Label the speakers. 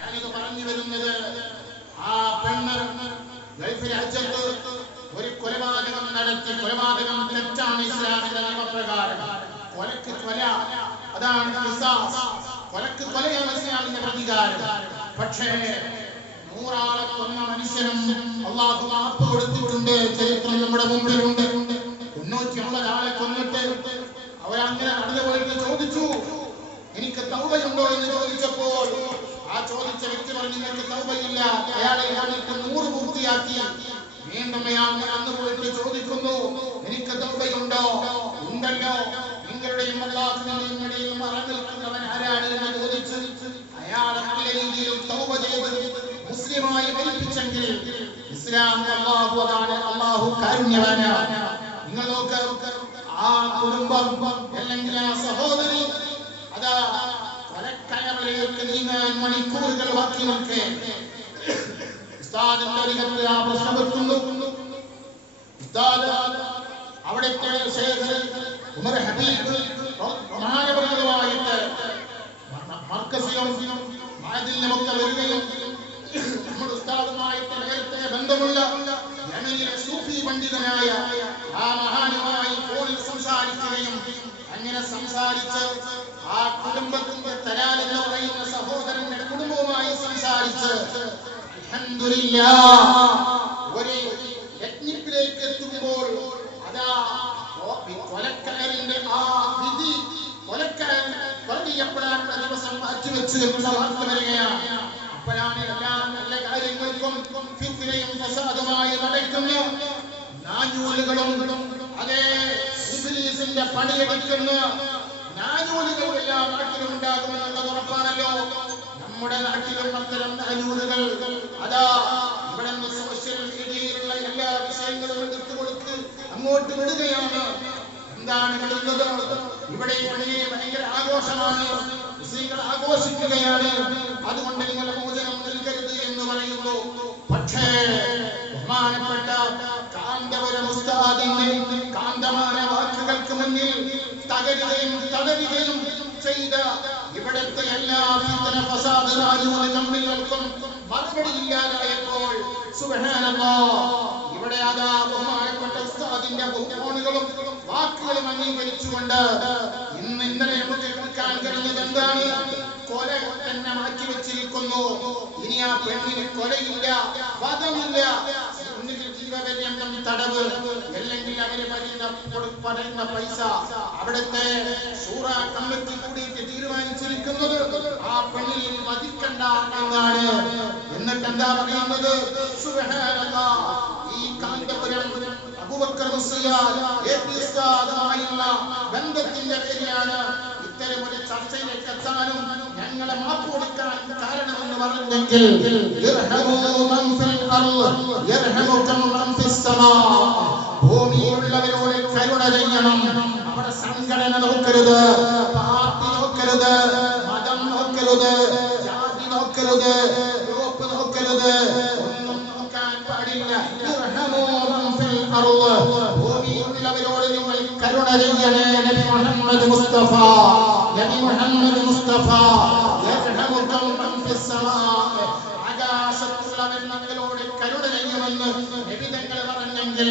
Speaker 1: ഞാനിത് പറഞ്ഞു വരുന്നത് ആ പെണ്ണ് ഗൾഫ് രാജ്യത്ത് ഒരു കൊലപാതകം നടത്തി കൊലപാതകം തെറ്റാണ് ഇസ്ലാമിന്റെ നിയമപ്രകാരം. കൊലക്ക് കൊല അതാണ്. കൊലക്ക് കൊലയാണ് ഇസ്ലാമിന്റെ പ്രതികാരം. പക്ഷേ നൂറാളെ കൊന്ന മനുഷ്യനും അള്ളാഹു മാപ്പ് കൊടുത്തിട്ടുണ്ട്. ചരിത്രം നമ്മുടെ മുമ്പിലുണ്ട്. തൊണ്ണൂറ്റി ഒമ്പത് ആളെ കൊന്നിട്ട് അവരങ്ങനെ നടന്നു പോയിട്ട് ചോദിച്ചു എനിക്ക് തൗബയുണ്ടോ? എന്ന് ചോദിച്ചപ്പോൾ നിങ്ങൾക്ക് തൗബയില്ല. അയാളെ കാണിട്ട് നൂറ് പൂർത്തിയാക്കി. വീണ്ടും അയാൾ അന്ന് പോയിട്ട് ചോദിക്കുന്നു എനിക്ക് തൗബയുണ്ടോ? ഉണ്ടല്ലോ. നിങ്ങളുടെയും അള്ളാഹുവിന്റെയും ഇടയിൽ മറന്നു നിൽക്കുന്നവൻ ആരാണ് എന്ന് ചോദിച്ച് അയാൾ നല്ല രീതിയിൽ തൗബ ചെയ്ത് മുസ്ലിമായി മരിപ്പിച്ചെങ്കിൽ ഇസ്ലാം അള്ളാഹു അതാണ് അള്ളാഹു കാരുണ്യവാനാണ്. നിങ്ങൾ നോക്ക് ആ കുടുംബം അല്ലെങ്കിൽ ആ സഹോദരി അതാ കൊലക്കയറിലേക്ക് നീങ്ങാൻ മണിക്കൂറുകൾ ബാക്കി നിൽക്കെ ഉസ്താദിന്റെ അരികത്ത് ആ പ്രശ്നം എത്തുന്നു ഉസ്താദ് അവിടുത്തെ ഉമർ ഹബീബ് മഹാനവറുകളുമായിട്ട് മർക്കസിലും മഹദിലുമൊക്കെ വരികയും ബന്ധമുള്ള യമനിലെ സൂഫി പണ്ഡിതനായ ആ മഹാനുമായി ഫോണിൽ സംസാരിക്കുകയും അങ്ങനെ സംസാരിച്ച് ആ ഒരു യജ്ഞത്തിലേക്ക് എത്തുമ്പോൾ അതാ കൊലക്കാരന്റെ ആ വിധി കൊലക്കാരൻ കൊല ചെയ്യപ്പെടാനുള്ള ദിവസം മാറ്റിവെച്ച് വാർത്ത വരികയാണ്. അപ്പോഴാണ് എല്ലാ നല്ല കാര്യങ്ങൾക്കും ഫിത്തിനയും നടക്കുന്നു നടക്കുന്ന. നാഞ്ഞൂലുകളും അതേ ഇബ്ലീസിന്റെ പണിയെടുക്കുന്ന നാഞ്ഞൂലുകൾ എല്ലാ നാട്ടിലും ഉണ്ടാകുമെന്നുള്ളത് ഉറപ്പാണല്ലോ നമ്മുടെ നാട്ടിലും അത്തരം അനൂലുകൾ അതാ ഇവിടെ സോഷ്യൽ മീഡിയയിലുള്ള എല്ലാ വിഷയങ്ങളും എടുത്തു കൊടുത്ത് അങ്ങോട്ട് വിടുകയാണ്. എന്താണ് വിടുന്നത്? ഇവിടെ വലിയ ഭയങ്കര ആഘോഷമാണ്. മുസ്ലിങ്ങൾ ആഘോഷിക്കുകയാണ്. അതുകൊണ്ട് നിങ്ങൾ മോചനം നൽകരുത് എന്ന് പറയുന്നു. പക്ഷേ ബഹുമാനപ്പെട്ട കാന്തപുരം ഉസ്താദിന്റെ കാന്തമാന വാക്കുകൾക്ക് മുന്നിൽ തകരുകയും തളരുകയും ചെയ്ത ഇവിടുത്തെ എല്ലാ ഫിത്തന ഫസാദ് രാജൂല കമ്പികൾക്കും മറുപടി ഇല്ലാതായപ്പോൾ സുബ്ഹാനല്ലാഹ് ഇവിടെ അതാ ബഹുമാനപ്പെട്ട ഉസ്താദിന്റെ ബഹുമാനുകളും വാക്കുകളും അംഗീകരിച്ചുകൊണ്ട് ഇന്ന് ഇന്നലെ നമുക്ക് കേൾക്കാൻ കഴിഞ്ഞത് എന്താണ്? കൊല തന്നെ മാറ്റി വെച്ചിരിക്കുന്നു ഇനി ആ പെണ്ണിന് കൊലയില്ല വധമില്ല. ഒന്നുകിൽ ജീവപര്യന്തം തടവ് അല്ലെങ്കിൽ അവർ പറയുന്ന പൈസ അവിടുത്തെ സൂറ കമ്മിറ്റി കൂടിയിട്ട് തീരുമാനിച്ചിരിക്കുന്നത് ആ പെണ്ണിനെ മതിക്കണ്ട എന്നാണ്. എന്നിട്ട് എന്താ പറയുന്നത്? ഈ കാന്തപുരം അബൂബക്കർ ബന്ധത്തിന്റെ പേരിലാണ് ഇത്തരം ഒരു ചർച്ചയിലേക്ക് എത്താനും ഞങ്ങളെ മാപ്പ് കൊടുക്കാൻ കാരണമെന്ന് പറഞ്ഞെങ്കിൽ കരുണ ചെയ്യണം അവിടെ സംഘടന നോക്കരുത് പാർട്ടി നോക്കരുത് മതം നോക്കരുത് ജാതി നോക്കരുത് ഗ്രൂപ്പ് നോക്കരുത്. ഒന്നും നോക്കാൻ പാടില്ല. ഭൂമിയിലുള്ളവരോട് നിങ്ങൾ കരുണ ചെയ്യണേ മുഹമ്മദ് മുസ്തഫ. നബി മുഹമ്മദ് മുസ്തഫ. ആകാശത്തുള്ളവൻ നമ്മളോട് കരുണ ചെയ്യുമെന്ന് നബി തങ്ങൾ പറഞ്ഞെങ്കിൽ